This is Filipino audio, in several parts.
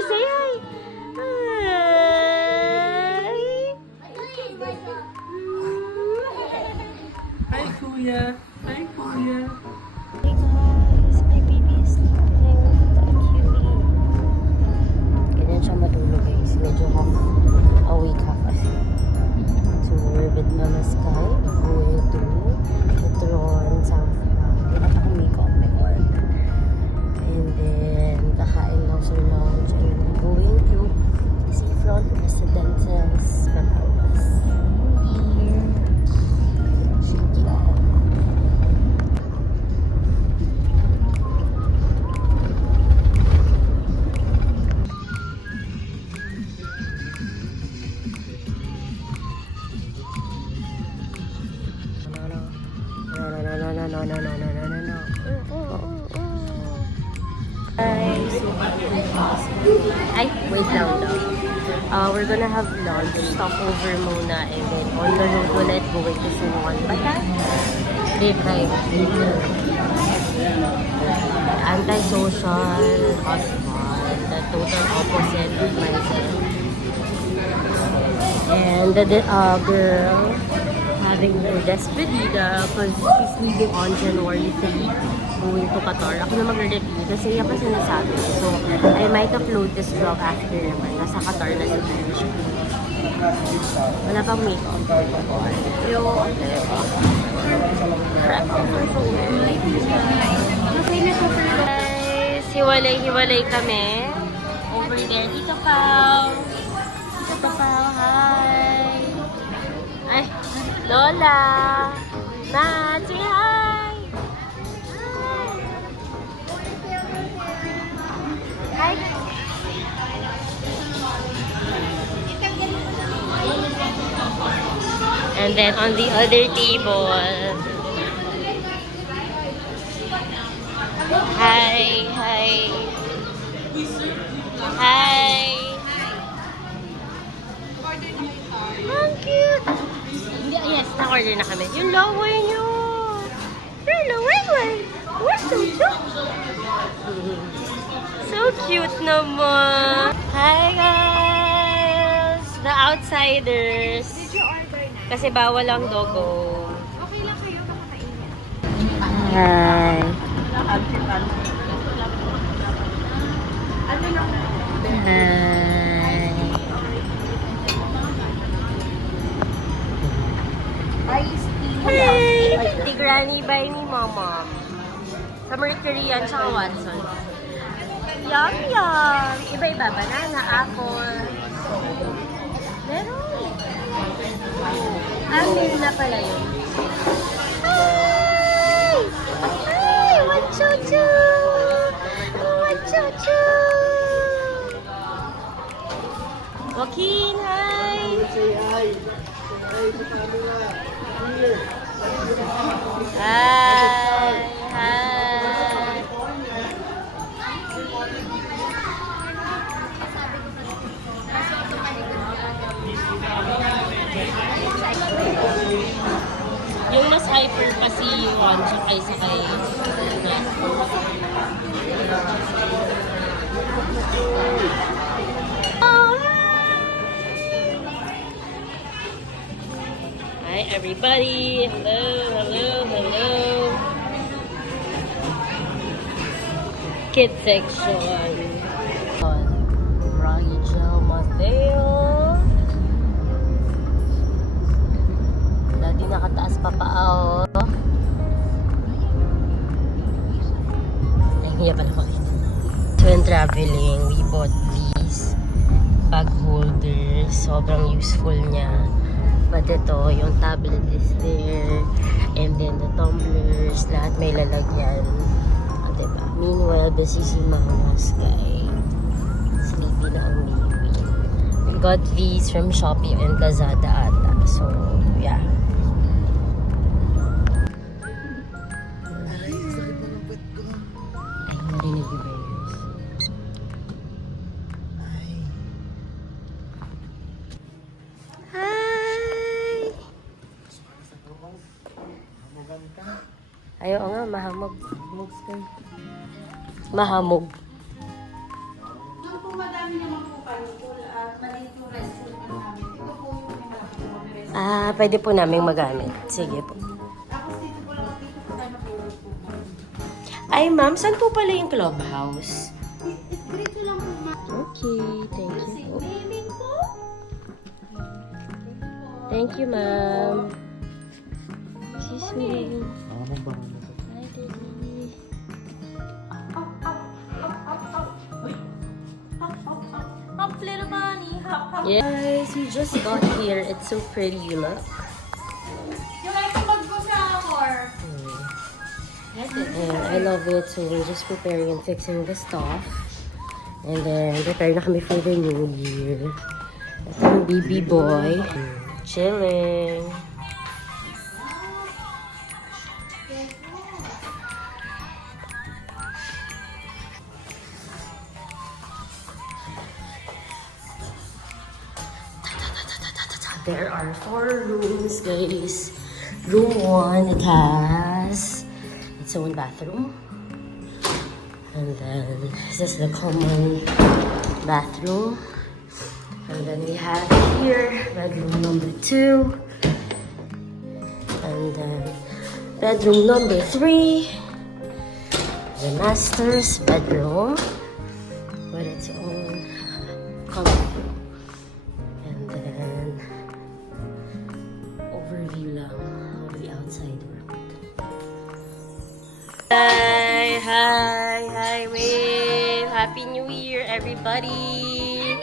Say hi. Hi, Kuya. Hi, Kuya. Hey guys, my baby is sleeping. Ito, cutie. Ganyan siya matulog guys. Medyo half awake, half asleep. So, we're with Mama Sky. We're going to Petron, South Bank. Wala pa akong makeup, my God. And then, kakain lang sa lunch. And we're going to Seafront Residences, Batangas. Ay, wait lang daw. We're gonna have lunch, stopover muna, and then on the road ulit going to Sunuan. Day drive. Anti-social husband, the total opposite of myself. And the girl having her despedida because she's leaving on January 3 going to Qatar. Ako na mag-review kasi yan pa sinasabi. So, I might upload this vlog after naman. Nasa Qatar na siya. Wala pang makeup. Yo, prep for so guys, hiwalay kami. Over there, Tito Pao. Tito Pao, hi. Ay, Lola. Nat, say hi. Hi. And then on the other table, hi, hi. Hi. Ang cute. Yes, na-order na kami. Yung lower nyo. Yung lower. We're so cute. So cute naman. Hi guys. The outsiders. Did you order na? Kasi bawal ang dogo. Okay lang kayo makakain yan. Hi. Ano lang? Hi. Iced tea. Hey! The Granny by me, Mama. Sa Mercury yan, tsaka Watson. Yum, yum! Iba-iba, banana, apple. Meron. Meron na pala yun. Hi! Hi! Wachuchu! Wachuchu! Joaquin, hi! Hi! Hi! Yung mas hyper pa si Juan tsaka isa kay Oh, hi everybody. Hello, hello, hello. Kids section. Rachel Mateo. Dati nakataas pa pao. Nahiya pala ko. When traveling, we bought these bag holders. Sobrang useful niya. But ito, yung tablet is there. And then the tumblers, lahat may lalagyan. Ah, diba? Meanwhile, busy si Mama Sky. Sleepy na ang baby. We got these from Shopee and Lazada ata. So, yeah. Ay, narinig yung bears. Hi! Ayaw nga, mahamog. Mahamog. madami naman po kayo pool at maliit yung restroom na namin. Ito po yung may malaki po kami restroom. Ah, pwede po namin magamit. Sige po. Tapos dito po lang, dito po tayo matulog po. Ay, ma'am, saan po pala yung clubhouse? Dito lang po ma. Okay, thank you po. Swimming po. Thank you, ma'am. Excuse me. Hi, Daddy. Hop, little bunny, hop, hop. Yes, we just got here. It's so pretty, look. Yung ito bag ko sa car. And I love it. So we're just preparing and fixing the stuff. And then, prepare na kami for the new year. Ito yung baby boy. Chilling. There are 4 rooms, guys. Room 1, it has its own bathroom. And then this is the common bathroom. And then we have here bedroom number 2. And then bedroom number 3. The master's bedroom with its own common room. And then overview lang of the outside world. Hi, wave! Happy New Year, everybody!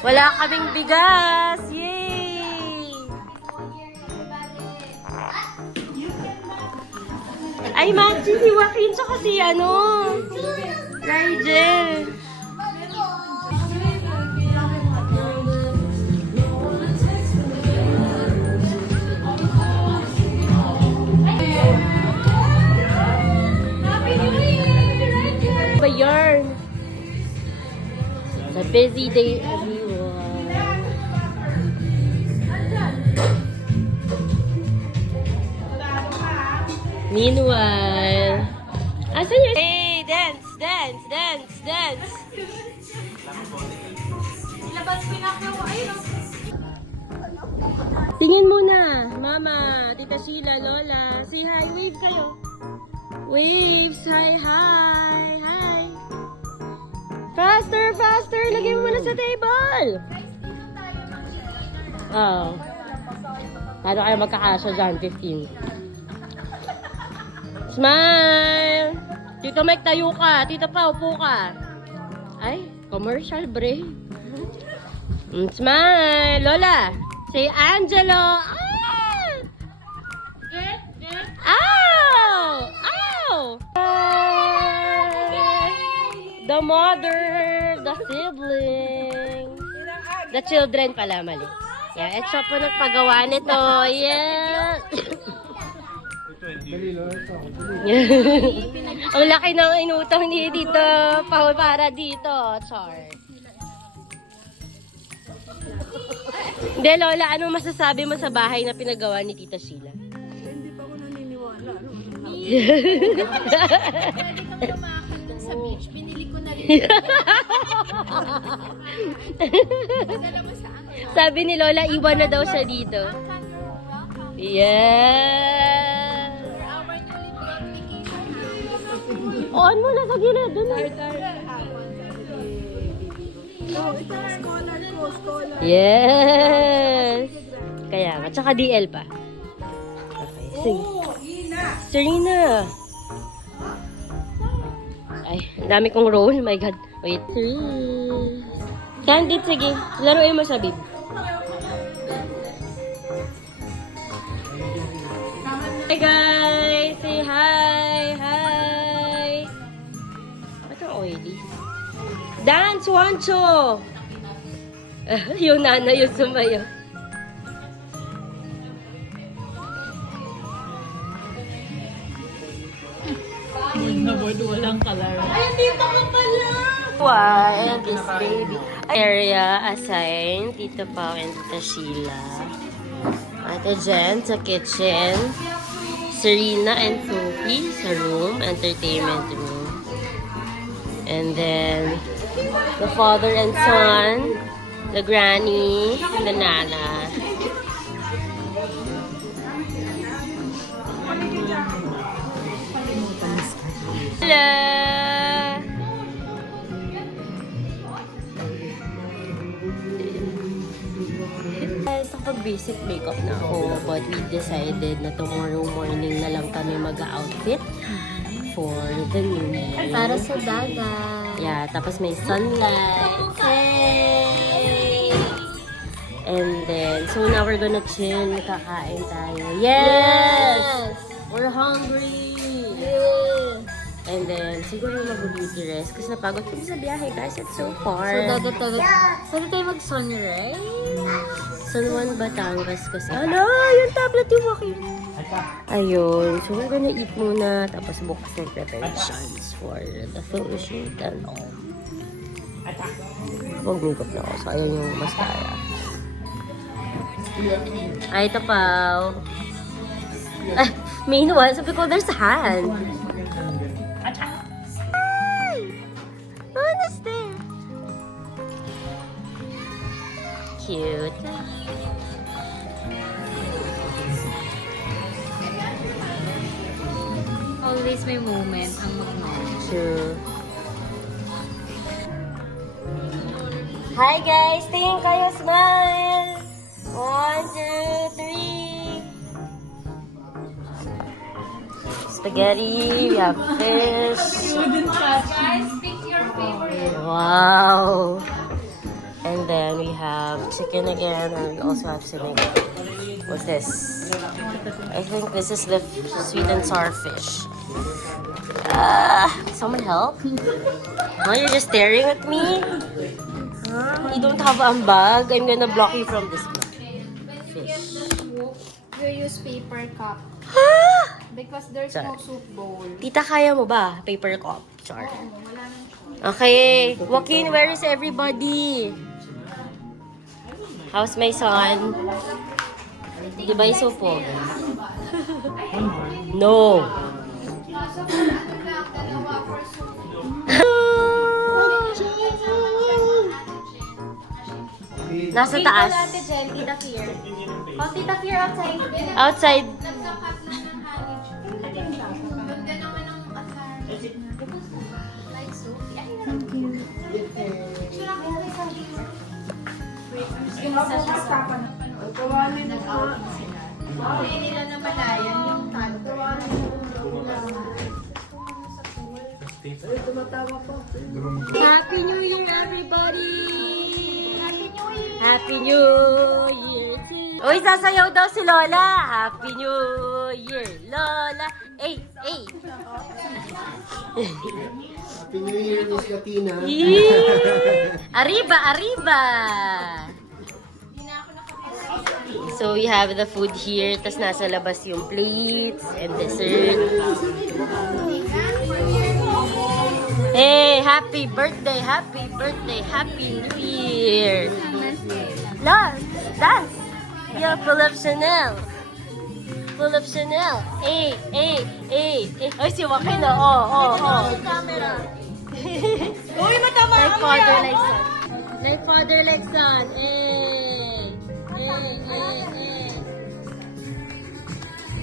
Wala kaming bigas! Yay! Ay, Maxi, si Joaquin, tsaka si Rigel. Ba yarn? It's a busy day, everyone. Meanwhile, asan yun? Hey, dance, dance, dance, dance. Ilabas ko na kayo. Ayun. Tingin muna, Mama, Tita Sheila, Lola. Say hi, wave kayo. Waves, hi, hi, hi. Faster, faster! Lagay mo muna sa table! Oh. Paano kayo magkakasya dyan? 15. Smile! Tito Mike, tayo ka. Tito Pa, upo ka. Ay, commercial break. Smile! Lola! Say Angelo! Ah! Ow! Ow! The mother, the siblings, the children pala, mali. Yeah, ito po nagpagawa nito. Yeah. Ang laki ng inutang ni dito para dito, Char. Hindi, Lola, ano masasabi mo sa bahay na pinagawa ni Tita Sheila? Hindi pa ako naniniwala. Pwede kang lumakad dun sa beach. Binili ko na rin. Nadala mo sa akin. Sabi ni Lola, iwan na daw siya dito. Yeah! For our newly built vacation house. On mo na sa gilid. Doon na. Scholar. Yes! Kaya nga. Tsaka DL pa. Okay. Sige. Serena! Ay, ang dami kong roll. My God. Wait. 3. Candid, sige. Laruin mo siya, babe. Hey guys! Say hi! Hi! Ba't ang oily? Dance, Wancho! Yung nana yung sumayo. Walang kalaro. And this baby area assigned Tito Pao and Tita Sheila. Ate Jen sa kitchen. Serena and Sophie sa room, entertainment room. And then The father and son, the granny, the nana. Hello! Nakapag-basic makeup na ako, but we decided na tomorrow morning na lang kami mag-outfit for the new year. Para sa dagat. Yeah, tapos may sunlight. Hey! And then, so now we're gonna chill, kakain tayo. Yes! We're hungry! Yeah. And then, siguro mag-beauty rest kasi napagod kami sa biyahe guys. It's so far. So, dagat-dagat. Pwede tayo mag-sunrise? San Juan, Batangas kasi. Ano? Yung tablet yung akin. Ayun. So, we're gonna eat muna. Tapos bukas na preparations for the photo shoot and all. Mag-makeup na ako. So, ayan yung mascara. Ay, tapaw. Ah, meanwhile, sabi ko, there's a hand. Hi! What is there? Cute. Always may moment ang mag-know. True. Hi guys! Tingin kayo, smile! 1, 2, 3. Spaghetti, we have fish. Guys, pick your favorite. Wow! And then we have chicken again, and we also have something. What's this? I think this is the sweet and sour fish. Someone help? Oh, you're just staring at me? Huh? You don't have a bag? I'm gonna block you from this fish. You use paper cup. Because there's no soup bowl. Tita, kaya mo ba? Paper cup. Char. Okay. Joaquin, where is everybody? How's my son? Di ba so pogi? No. Nasa taas. Tita Fear. Oh, Tita Fear outside. Outside. Hindi nila namalayan yung tanto. Happy New Year, everybody! Happy New Year! Happy New Year to... Uy, sasayaw daw si Lola! Happy New Year, Lola! Ay, ay! Happy New Year, Miss Latina. Yee! Arriba, arriba! So we have the food here, tas nasa labas yung plates and dessert. Hey, happy birthday, happy birthday, happy New Year! Lance, dance! You're full of Chanel. Full of Chanel. Hey, hey, hey, hey. Ay, si Joaquin, oh. Camera. Uy, matama! Like father, like son. Like father, like son. Hey. Hey.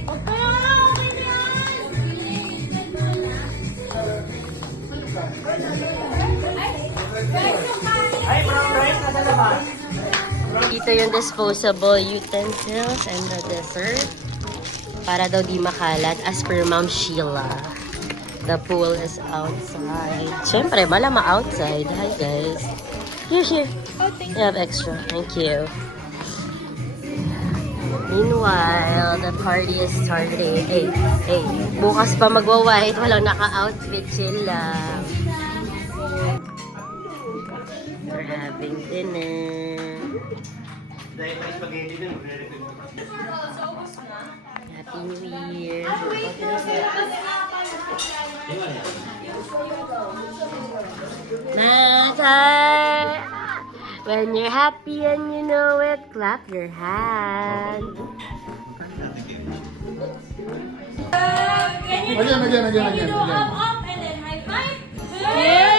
Okay na yan. Dito yung disposable utensils and the dessert. Para daw di makalat as per Ma'am Sheila. The pool is outside. Siyempre, malama outside. Hi guys. Here. Oh, thank You have extra. Thank you. Meanwhile, the party is starting. Hey. Bukas pa magwa-white. Walang naka-outfit. Chill lang. We're having dinner. Happy New Year. Natay! When you're happy and you know it, clap your hand. Again. Up and then high five. Yay!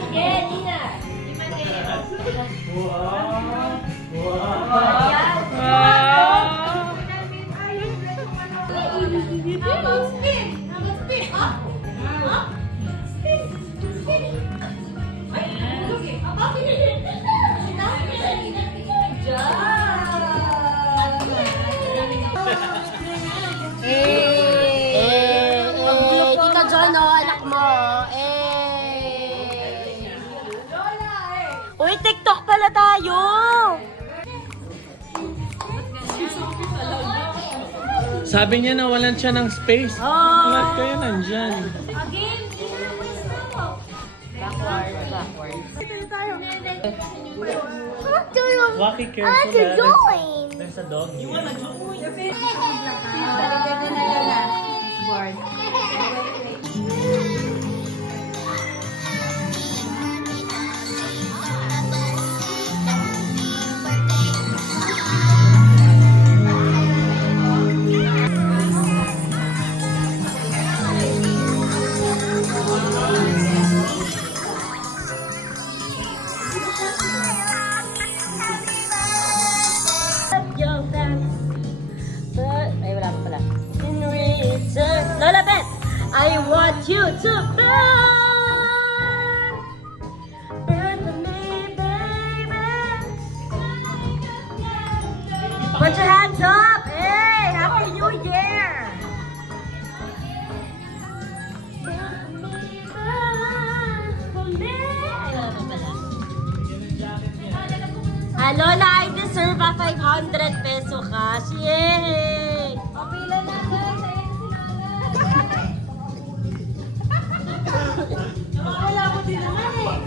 Again, Nina. Tita John, anak mo. Uy, TikTok pala tayo. Sabi niya nawalan siya ng space. Oh. Lahat kayo nandyan. Waki, careful that. There's a dog. You wanna Balikan na yun na. Board. Ay, wala pa pala. In return, Lola Beth, I want you to burn. Burn for me, baby. Put your hands up. Hey, Happy New Year. Burn for me. Ay, wala pa pala. Ah, Lola, I deserve a 500 peso cash. Yay! Pila na guys. Wala ko din naman eh.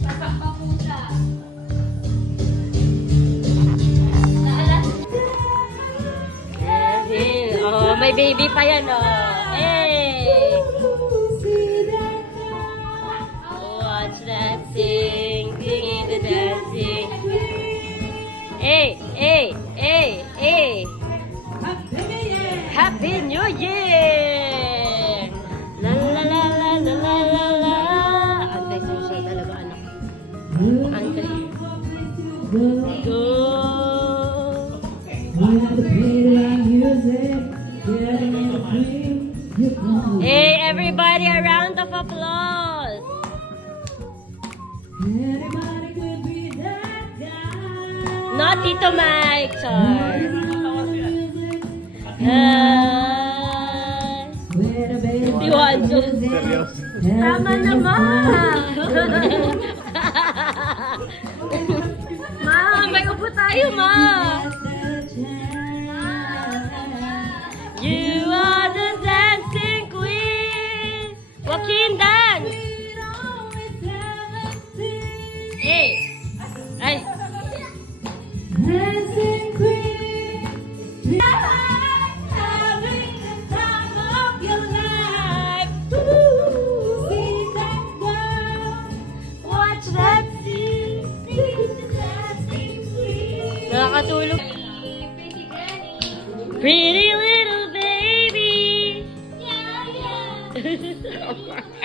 Sasakpa po siya. Oh, may baby pa yan, oh. Hey! Watch that sing, singing the dancing. Hey, hey, hey, hey! Happy New Year! La la la la la la la la. Anti-social talaga, anak. Anti. Go! Hey, everybody, a round of applause! Not Tito Mike, Char. Tiwanjo. Tama naman. Ma, may upo tayo, ma. You are the dancing queen. Joaquin, dance. Hey. Ay. Dancing queen, having the time of your life. See that girl, Watch that scene. see the dancing queen. Nakakatulog. Pretty Granny. Pretty little baby. Yeah, yeah.